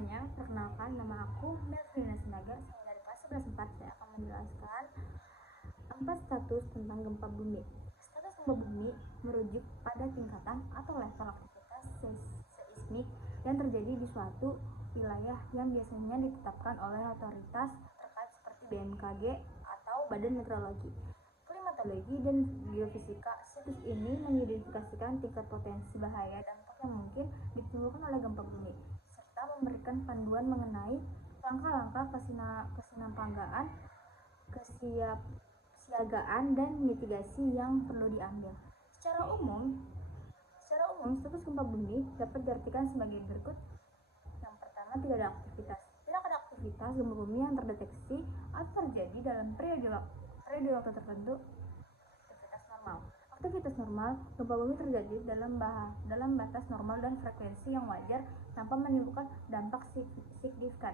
semuanya, perkenalkan nama aku Melvina Sinaga. Saya dari kelas 11 4. Saya akan menjelaskan 4 status tentang gempa bumi. Status gempa bumi merujuk pada tingkatan atau level aktivitas seismik yang terjadi di suatu wilayah yang biasanya ditetapkan oleh otoritas terkait seperti BMKG atau Badan Meteorologi, Klimatologi, dan Geofisika. Status ini mengidentifikasikan tingkat potensi bahaya dampak yang mungkin ditimbulkan oleh gempa bumi, serta memberikan panduan mengenai langkah-langkah kesinambungan, kesiagaan, dan mitigasi yang perlu diambil. Secara umum, status gempa bumi dapat diartikan sebagai berikut. Yang pertama, tidak ada aktivitas. Tidak ada aktivitas gempa bumi yang terdeteksi atau terjadi dalam periode waktu tertentu. Aktivitas normal. Aktivitas normal gempa bumi terjadi dalam batas normal dan frekuensi yang wajar tanpa menimbulkan dampak signifikan.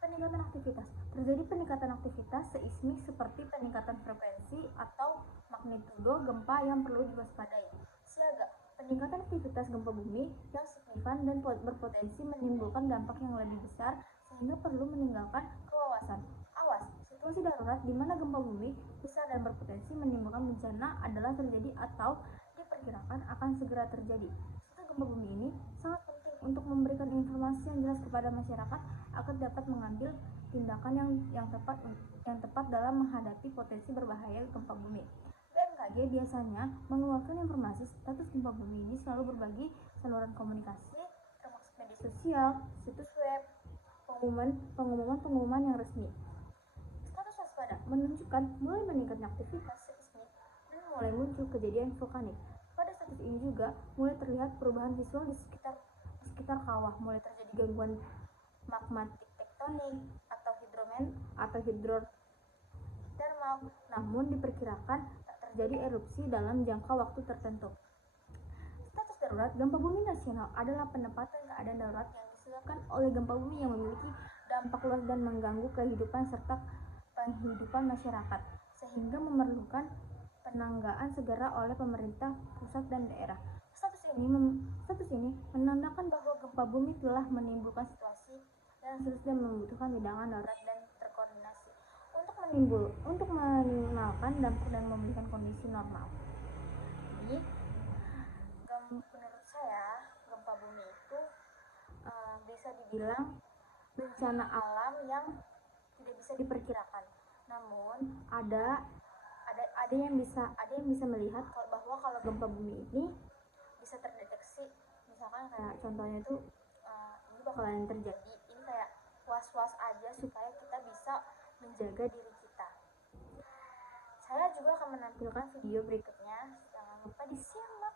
Peningkatan aktivitas. Terjadi peningkatan aktivitas seismik seperti peningkatan frekuensi atau magnitudo gempa yang perlu diwaspadai. Siaga. Peningkatan aktivitas gempa bumi yang signifikan dan berpotensi menimbulkan dampak yang lebih besar sehingga perlu meninggalkan kewawasan. Awas. Situasi darurat di mana gempa bumi besar dan berpotensi menimbulkan bencana adalah terjadi atau diperkirakan akan segera terjadi. Status gempa bumi ini sangat penting untuk memberikan informasi yang jelas kepada masyarakat agar dapat mengambil tindakan yang tepat dalam menghadapi potensi berbahaya gempa bumi. BMKG biasanya mengeluarkan informasi status gempa bumi ini selalu berbagi saluran komunikasi, termasuk media sosial, situs web, pengumuman yang resmi. Status waspada menunjukkan mulai meningkatnya aktivitas seismik dan mulai muncul kejadian vulkanik. Pada status ini juga mulai terlihat perubahan visual di sekitar kawah, mulai terjadi gangguan magmatik tektonik atau hidrotermal, namun diperkirakan tak terjadi erupsi dalam jangka waktu tertentu. Status darurat gempa bumi nasional adalah penempatan keadaan darurat yang disebabkan oleh gempa bumi yang memiliki dampak luas dan mengganggu kehidupan serta penghidupan masyarakat, sehingga memerlukan penanggulangan segera oleh pemerintah pusat dan daerah. Status ini menandakan bahwa gempa bumi telah menimbulkan situasi yang serius dan membutuhkan tindakan darurat dan terkoordinasi untuk minimalkan dampak dan memulihkan kondisi normal. Jadi, menurut saya gempa bumi itu bisa dibilang bencana alam yang tidak bisa diperkirakan. Namun ada yang bisa melihat bahwa kalau gempa bumi ini bisa terdeteksi, misalkan kayak contohnya itu ini bakalan terjadi, ini kayak was-was aja supaya kita bisa menjaga diri kita. Saya juga akan menampilkan video berikutnya, jangan lupa disimak.